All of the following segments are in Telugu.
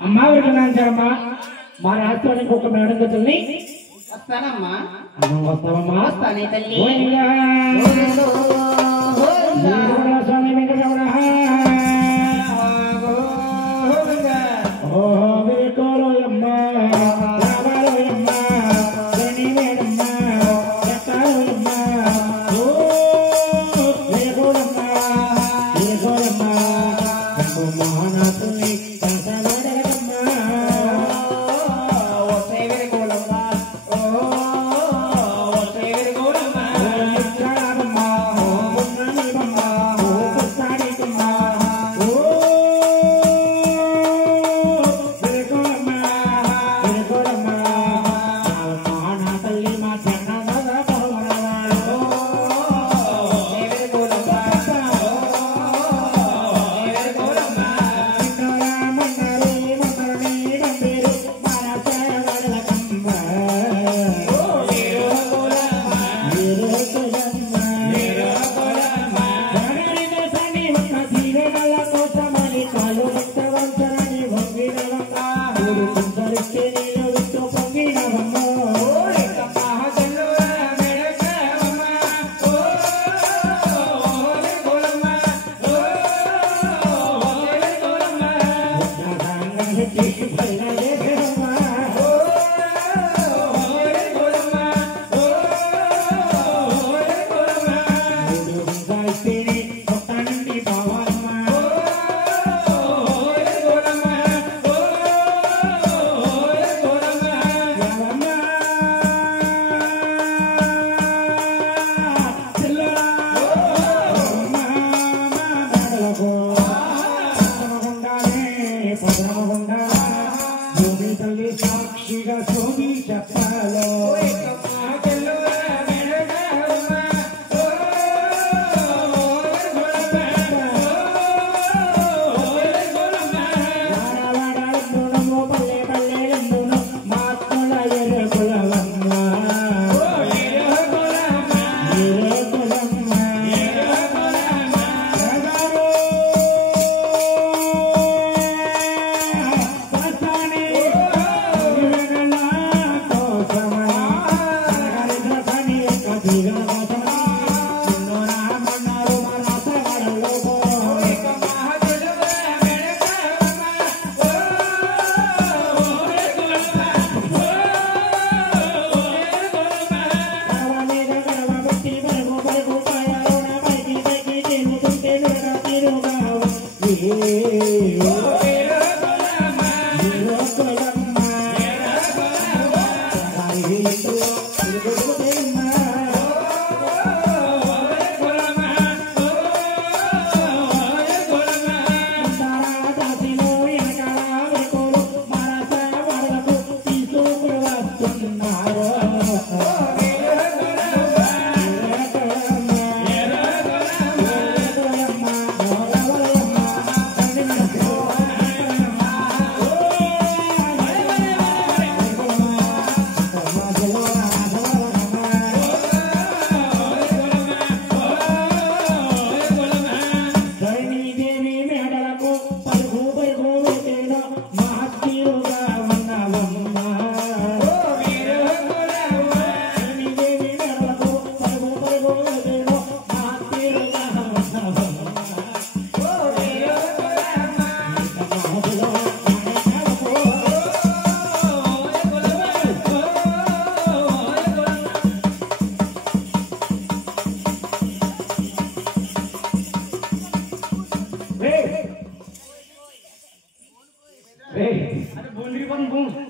అమ్మా విన్నానమ్మా మా రాష్ట్రానికి ఒక మేడం తల్లి వస్తానమ్మా వస్తావమ్మా వస్తానే తల్లి స్వామి వెంకటరమణ Oh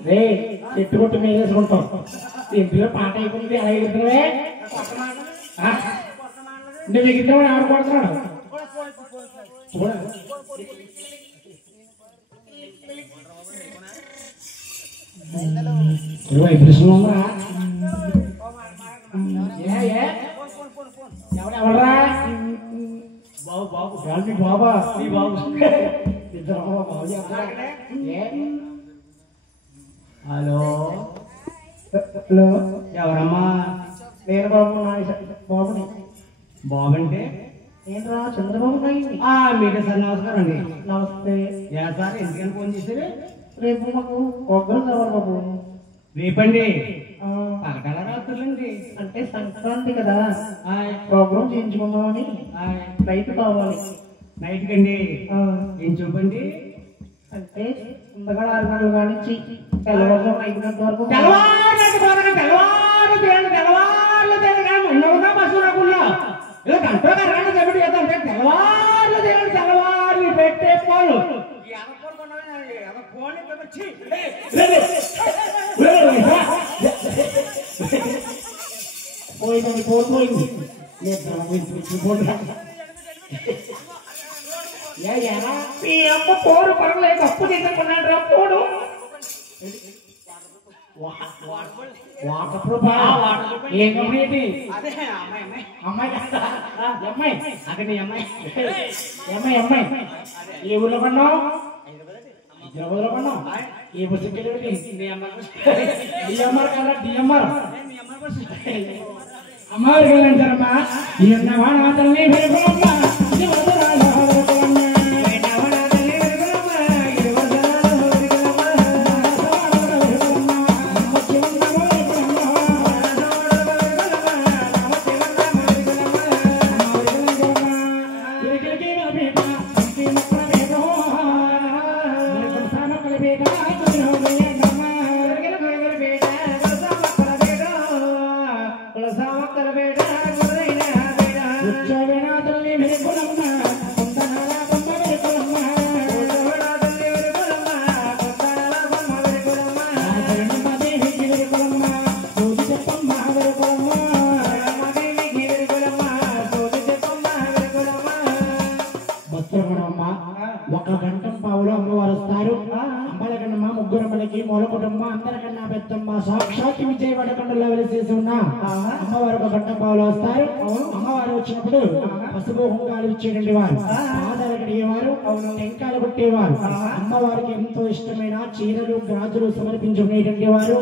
రే చెట్టు కొట్టు మీద వేసుకుంటాం ఇంట్లో పాట అయిపోయింది ఎలా ఎగురుతున్నావే నువ్వు ఎగిరితే ఆడుకుంటున్నాడు వైబ్రేషన్ ఉందా ఎవరెవరా బాబు బాబు మీ బాబా మీ బాబు ఇద్దరు బాబు హలో హలో ఎవరమ్మా నేను బాబు బాబుని బాబు అంటే ఏంట్రా చంద్రబాబు మీరే సార్ నమస్కారం అండి నమస్తే సార్ ఎందుకని ఫోన్ చేశారు రేపు మాకు ప్రోగ్రాం కావాలి బాబు రేపండి పగటాల రాత్రులండి అంటే సంక్రాంతి కదా ప్రోగ్రాం చేయించుకుందామని నైట్ కావాలి నైట్ కండి ఏం చూపండి అంటే ముందుగా 6 గంటలు కానిచ్చి తెల్లవారు 5 గంటల వరకు ఇలా గంటలో కరగంట చెప్పి చేద్దాం తెల్లవారు పెట్టే పోలు పోయింది పోయింది మీ అమ్మ పోరు పర్లేదు అప్పు తీసుకున్నాడు రా పోడు ఏం కంపెనీ అమ్మాయి అమ్మాయి అక్కడ అమ్మాయి అమ్మాయి అమ్మాయి ఏ ఊర్లో పడినావు హైదరాబాద్ లో పడినావు ఏ బస్సు డిఎంఆర్ కదా డిఎంఆర్ అమ్మాయి వెళ్ళంటారమ్మా ఈ నవాతల్ని ఒక గంట పావులో అమ్మవారు వస్తారు అమ్మలకన్నమ్మ ముగ్గురమ్మలకి మూలకుటమ్మ అందరికన్నా పెద్దమ్మ సాక్షాత్ విజయవాడ కొండలో వెలిసేసి ఉన్న అమ్మవారు ఒక గంట పావులో వస్తారు అమ్మవారు వచ్చినప్పుడు పసుపు హుంకాలు ఇచ్చేటువంటి వారు పాదాలు కడిగేవారు టెంకాయలు కొట్టేవారు అమ్మవారికి ఎంతో ఇష్టమైన చీరలు గాజులు సమర్పించుకునేటువంటి వారు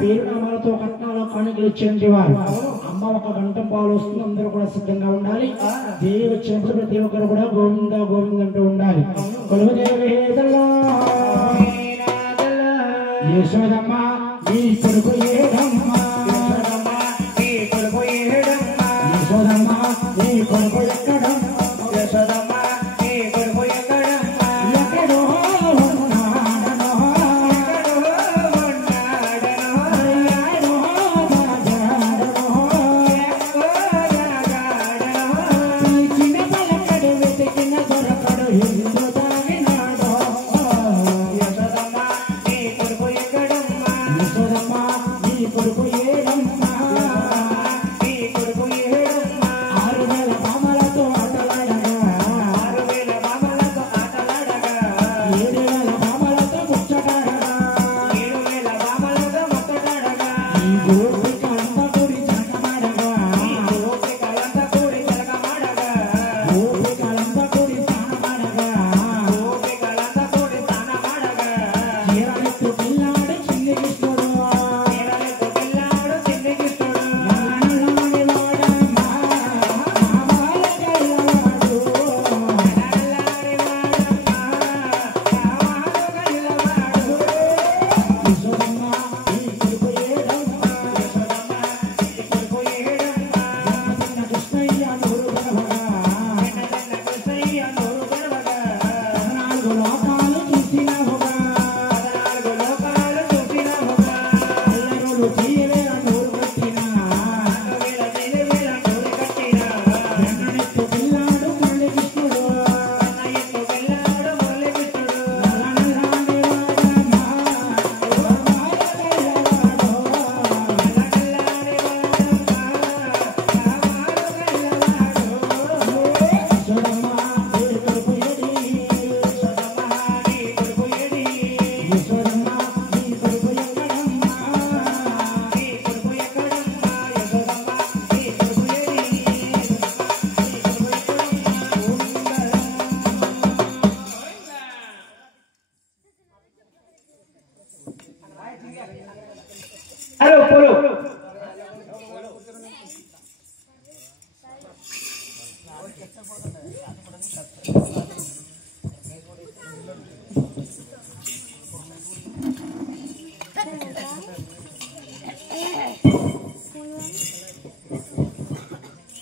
పేరునామాలతో కట్నాలు కానుకలు ఇచ్చేటువంటి వారు అమ్మ ఒక గంట పావులు వస్తుంది అందరూ కూడా సిద్ధంగా ఉండాలి దేవి వచ్చినప్పుడు ప్రతి ఒక్కరు కూడా గోవింద గోవింద అంటూ ఉండాలి యశోదమ్మ నీ కొడుకు ఏడమ్మ యశోదమ్మ నీ కొడుకు ఎక్కడమ్మ యశోదమ్మ నీ కొడుకు ఎక్కడమ్మ ఎక్కడో ఉన్నాడనో చిన్న పలకడు వెతికిన దొరకడు హిందూ యశోదమ్మ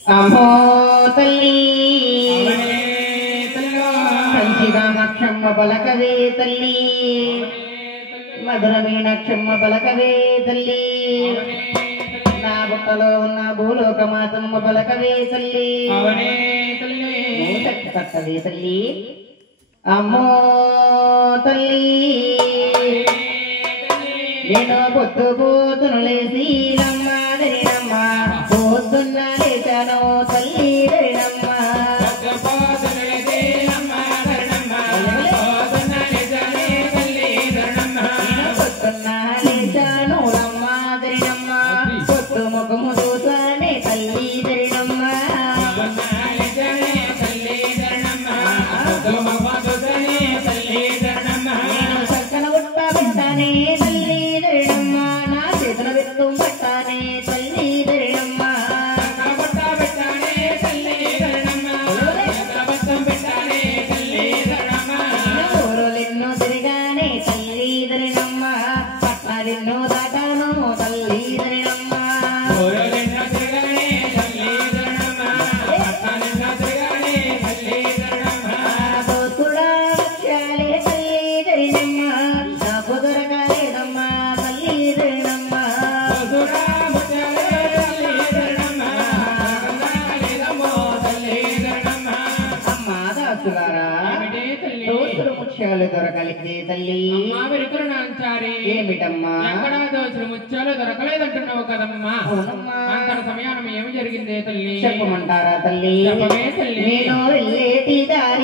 అమ్మో తల్లి కంచికామాక్షమ్మ పలకవే తల్లి మధుర మీనాక్షమ్మ పలకవే తల్లి నా బుట్టలో ఉన్న భూలోక మాతమ్మ పలకవే తల్లి కట్టవే తల్లి అమ్మో తల్లి నేను పొద్దు పోతును లేసి రమ్మ దరినమ్మ పోతున్న లేచాను తల్లి దరినమ్మ పొద్దున్న లేచాను రమ్మ దరినమ్మ పొద్దు ముఖము చూసానే తల్లి దరినమ్మ నేను చక్కన గుట్ట పెట్టానే తల్లి దరినమ్మ నా చేతుల పెట్టు పట్టానే తల్లి దరినమ్మ ఊరులెన్నో తిరిగానే తల్లి దరినమ్మ పట్టాలెన్నో దాటాను తల్లి దరినమ్మ దోస్తుడా వచ్చాలే తల్లి దరినమ్మ నాకు దొరకలేదమ్మ తల్లి దరినమ్మ అమ్మ దాసులారా దోస్తులు ముత్యాలు దొరకలితే తల్లి ఏమిటమ్మా ముత్యాలు దొరకలేదంటున్నావు కదమ్మా అవునమ్మా అంతటి సమయానం ఏమి జరిగిందే తల్లి చెప్పమంటారా తల్లి చెప్పవే తల్లి. నేను వెళ్ళేటి దారి